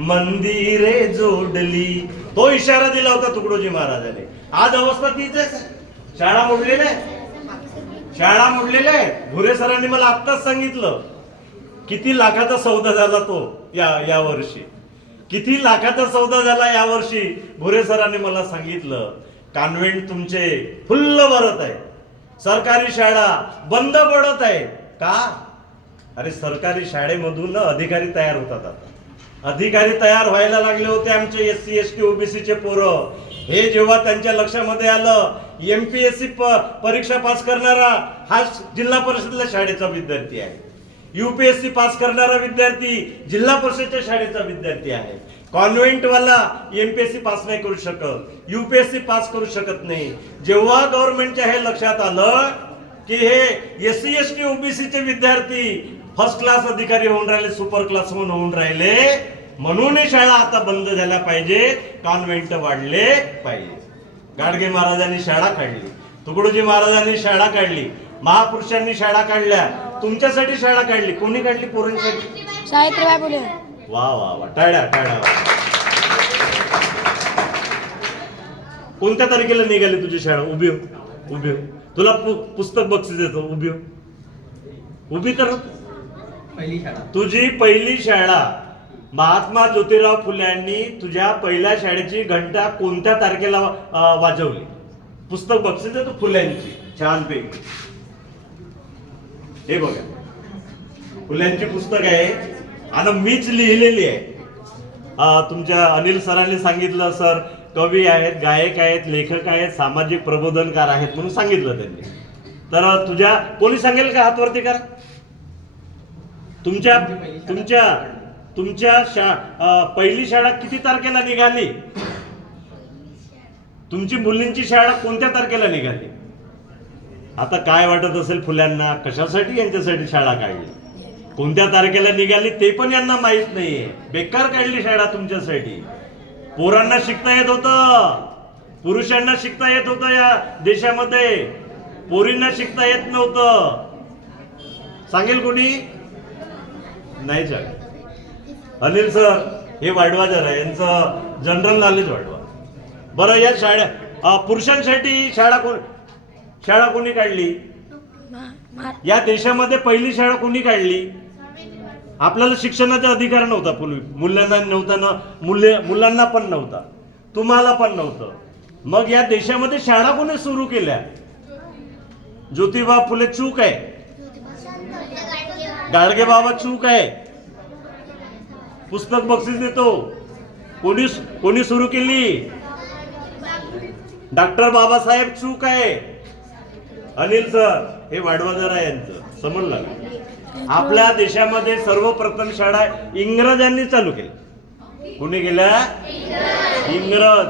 मंदिरे जोडली, तो इशारा दिला होता तुकडोजी महाराजांनी. आज अवस्था तीच आहे. शाळा मोडलेल्या आहे, शाळा मोडलेल्या आहे. भुरे सरांनी मला आत्ताच सांगितलं किती लाखाचा सौदा झाला तो या वर्षी, किती लाखाचा सौदा झाला या वर्षी. भुरे सरांनी मला सांगितलं कॉन्व्हेंट तुमचे फुल्ल भरत आहे, सरकारी शाळा बंद पडत आहे. का? अरे सरकारी शाळेमधून अधिकारी तयार होतात. आता अधिकारी तयार व्हायला लागले होते आमचे SC ST OBC चे पोरं. हे जेव्हा त्यांच्या लक्षामध्ये आलं MPSC परीक्षा पास करणारा हा जिल्हा परिषदच्या शाळेचा विद्यार्थी आहे, UPSC पास करणारा विद्यार्थी जिल्हा परिषदच्या शाळेचा विद्यार्थी आहे. कॉन्व्हेंटवाला MPSC पास नाही करू शकत, UPSC पास करू शकत नाही. जेव्हा गव्हर्नमेंटच्या हे लक्षात आलं की हे SC ST OBC चे विद्यार्थी फर्स्ट क्लास अधिकारी होऊन राहिले, सुपर क्लास होऊन राहिले, म्हणून शाळा आता बंद झाल्या पाहिजे, कॉन्व्हेंट वाढले पाहिजे. गाडगे महाराजांनी शाळा काढली, तुकडोजी महाराजांनी शाळा काढली, महापुरुषांनी शाळा काढल्या, तुमच्यासाठी शाळा काढली. कोणी काढली? पोरांसाठी. सावित्रीबाई फुले. वा वा वा, टाळ्या टाळ्या. कोणत्या तारखेला निघाली तुझी शाळा? उभी हो, उभी हो. तुला पुस्तक बक्षीस देतो. उभी हो, उभी कर. तुझी पहिली शाळा महात्मा ज्योतिराव फुल्यांनी तुझ्या पहिल्या शाळेची घंटा कोणत्या तारखेला वाजवली? पुस्तक बक्षीस देतो फुल्यांची, छानपैकी. हे बघा, फुल्यांची पुस्तक आहे आणि मीच लिहिलेली आहे. तुमच्या अनिल सरांनी सांगितलं सर कवी आहेत, गायक आहेत, लेखक आहेत, सामाजिक प्रबोधनकार आहेत म्हणून सांगितलं त्यांनी. तर तुझ्या कोणी सांगेल का? हात वरती करा. तुमच्या पहिली शाळा किती तारखेला निघाली? तुमची मुलींची शाळा कोणत्या तारखेला निघाली? आता काय वाटत असेल फुल्यांना, कशासाठी यांच्यासाठी शाळा काढली, कोणत्या तारखेला निघाली ते पण यांना माहित नाहीये. बेकार काढली शाळा तुमच्यासाठी. पोरांना शिकता येत होतं, पुरुषांना शिकता येत होतं या देशामध्ये, पोरींना शिकता येत नव्हतं. सांगेल कोणी? नाही सांगेल. अनिल सर हे वाढवा जरा, यांचं जनरल नॉलेज वाढवा. बरं, या शाळा पुरुषांसाठी शाळा कोणी काढली? या देशामध्ये पहिली शाळा कोणी काढली? आपल्याला शिक्षणाचा अधिकार नव्हता पूर्वी, मुलांना नव्हता, मुलांना पण नव्हता, तुम्हाला पण नव्हतं. मग या देशामध्ये शाळा कोणी सुरू केल्या? ज्योतिबा फुले चूक आहे, गाडगे बाबा चूक आहे. पुस्तक बक्षीस देतो. कोणी सुरू केली? डॉक्टर बाबासाहेब चूक आहे. अनिल सर हे वाढवा जरा, यांचं समजलं. आपल्या देशामध्ये सर्वप्रथम शाळा इंग्रजांनी चालू केल्या. कोणी केल्या? इंग्रज.